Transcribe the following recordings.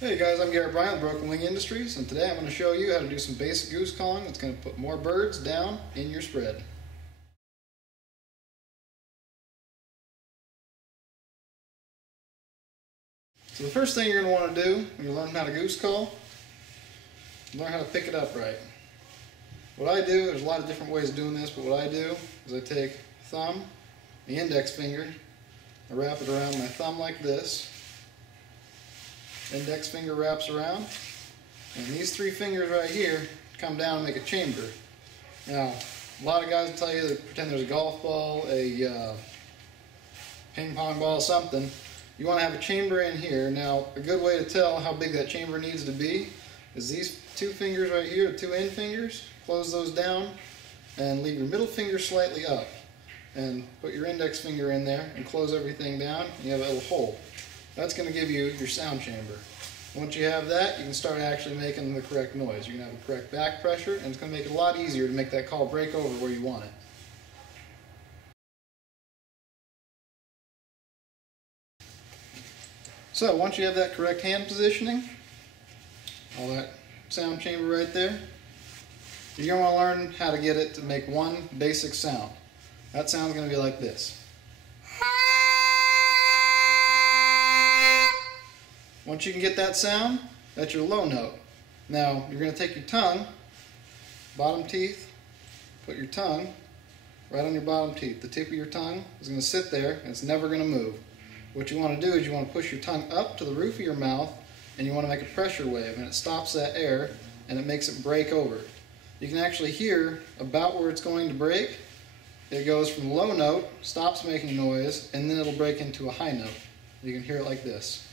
Hey guys, I'm Garrett Bryan with Broken Wing Industries, and today I'm going to show you how to do some basic goose calling that's going to put more birds down in your spread. So the first thing you're going to want to do when you learn how to goose call, learn how to pick it up right. What I do, there's a lot of different ways of doing this, but what I do is I take thumb, the index finger, I wrap it around my thumb like this. Index finger wraps around, and these three fingers right here come down and make a chamber. Now, a lot of guys will tell you that pretend there's a golf ball, a ping pong ball, something. You want to have a chamber in here. Now, a good way to tell how big that chamber needs to be is these two fingers right here, the two end fingers. Close those down and leave your middle finger slightly up, and put your index finger in there and close everything down. And you have a little hole. That's going to give you your sound chamber. Once you have that, you can start actually making the correct noise. You're going to have the correct back pressure, and it's going to make it a lot easier to make that call break over where you want it. So once you have that correct hand positioning, all that sound chamber right there, you're going to want to learn how to get it to make one basic sound. That sound's going to be like this. Once you can get that sound, that's your low note. Now, you're going to take your tongue, bottom teeth, put your tongue right on your bottom teeth. The tip of your tongue is going to sit there and it's never going to move. What you want to do is you want to push your tongue up to the roof of your mouth, and you want to make a pressure wave, and it stops that air and it makes it break over. You can actually hear about where it's going to break. It goes from low note, stops making noise, and then it'll break into a high note. You can hear it like this.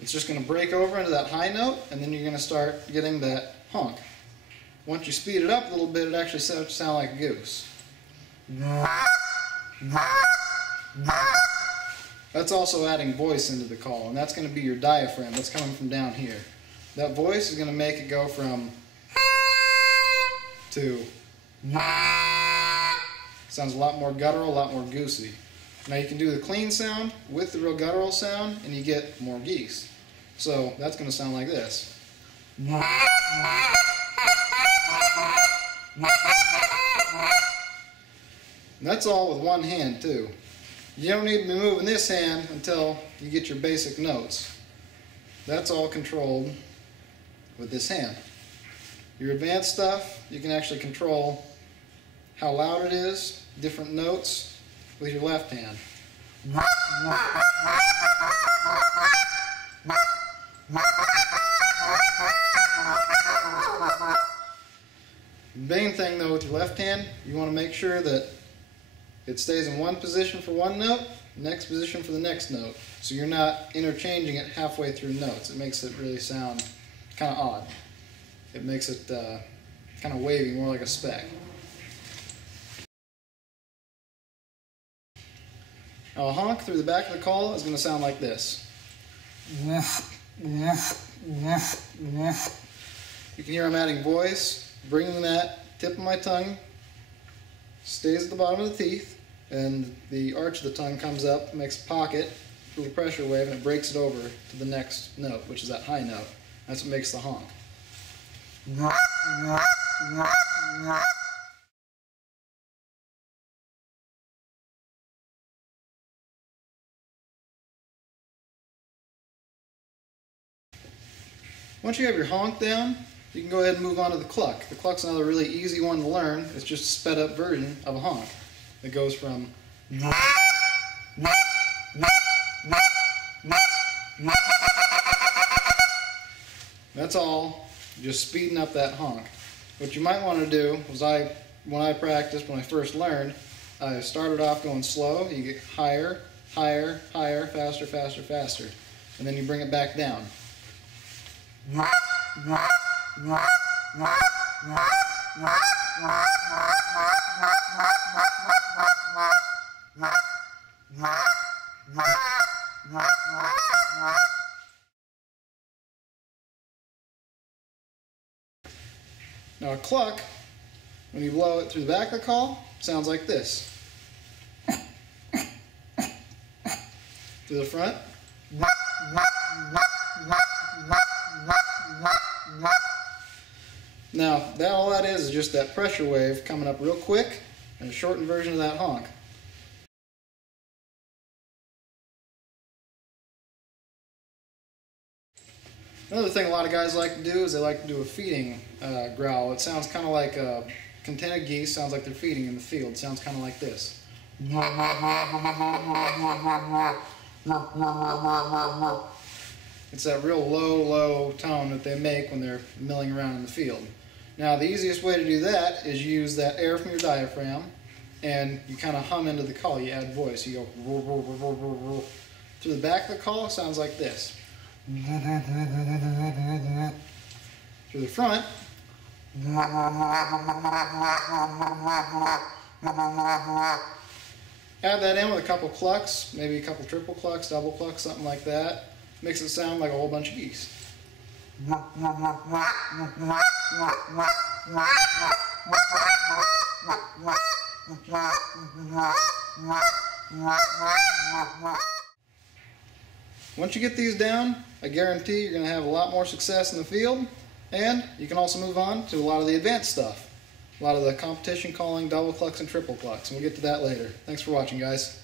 It's just going to break over into that high note, and then you're going to start getting that honk. Once you speed it up a little bit, it actually starts to sound like a goose. That's also adding voice into the call, and that's going to be your diaphragm that's coming from down here. That voice is going to make it go from to sounds a lot more guttural, a lot more goosey. Now you can do the clean sound with the real guttural sound, and you get more geese. So that's going to sound like this. And that's all with one hand too. You don't need to be moving this hand until you get your basic notes. That's all controlled with this hand. Your advanced stuff, you can actually control how loud it is, different notes, with your left hand. The main thing though with your left hand, you want to make sure that it stays in one position for one note, next position for the next note. So you're not interchanging it halfway through notes. It makes it really sound kind of odd. It makes it kind of wavy, more like a speck. Now a honk through the back of the call is going to sound like this. You can hear I'm adding voice, bringing that tip of my tongue, stays at the bottom of the teeth, and the arch of the tongue comes up, makes a pocket, a little pressure wave, and it breaks it over to the next note, which is that high note. That's what makes the honk. Once you have your honk down, you can go ahead and move on to the cluck. The cluck's another really easy one to learn. It's just a sped up version of a honk. It goes from that's all just speeding up that honk. What you might want to do was when I practiced, when I first learned, I started off going slow. You get higher, higher, higher, faster, faster, faster. And then you bring it back down. Now a cluck, when you blow it through the back of the call, sounds like this. Through the front. Now, all that is just that pressure wave coming up real quick, and a shortened version of that honk. Another thing a lot of guys like to do is they like to do a feeding growl. It sounds kind of like a contented geese, sounds like they're feeding in the field. It sounds kind of like this. It's that real low tone that they make when they're milling around in the field. Now the easiest way to do that is you use that air from your diaphragm and you kind of hum into the call. You add voice. You go roar, roar, roar, roar, roar. Through the back of the call, it sounds like this. Through the front, add that in with a couple clucks, maybe a couple triple clucks, double clucks, something like that. Makes it sound like a whole bunch of geese. Once you get these down, I guarantee you're going to have a lot more success in the field, and you can also move on to a lot of the advanced stuff. A lot of the competition calling, double clucks and triple clucks, and we'll get to that later. Thanks for watching, guys.